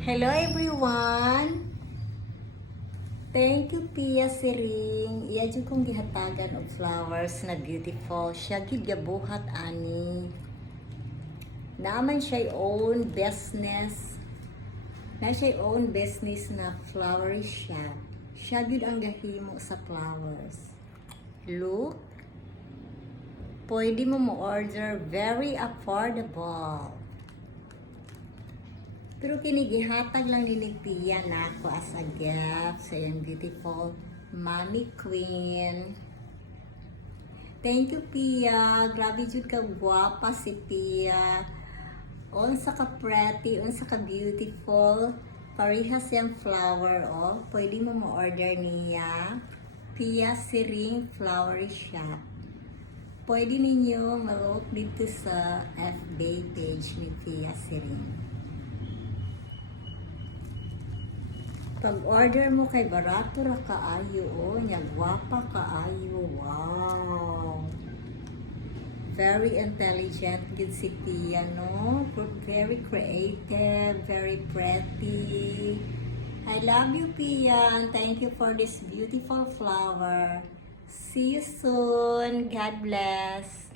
Hello everyone! Thank you Pia Siring. Iya jud kong gihatagan og flowers na beautiful. Siya gid gabuhat ani. Naman siya own business. Na siya own business na flowery shop. Siya gid ang gahimo sa flowers. Look. Pwede mo order very affordable. Pero kinigihatag lang ni Pia na ako as a gift sa iyang beautiful mommy queen. Thank you Pia. Grabe jud ka gwapa si Pia. Unsa ka pretty, unsa ka beautiful. Parehas yung flower oh. Pwede mo order niya. Pia Siring Flowery Shop. Pwede ninyo mag-look dito sa FB page ni Pia Siring. Pag-order mo kay barato ra kaayo, oh, nya gwapa kaayo. Wow. Very intelligent gid si Pia, no? Very creative, very pretty. I love you, Pia, and thank you for this beautiful flower. See you soon. God bless.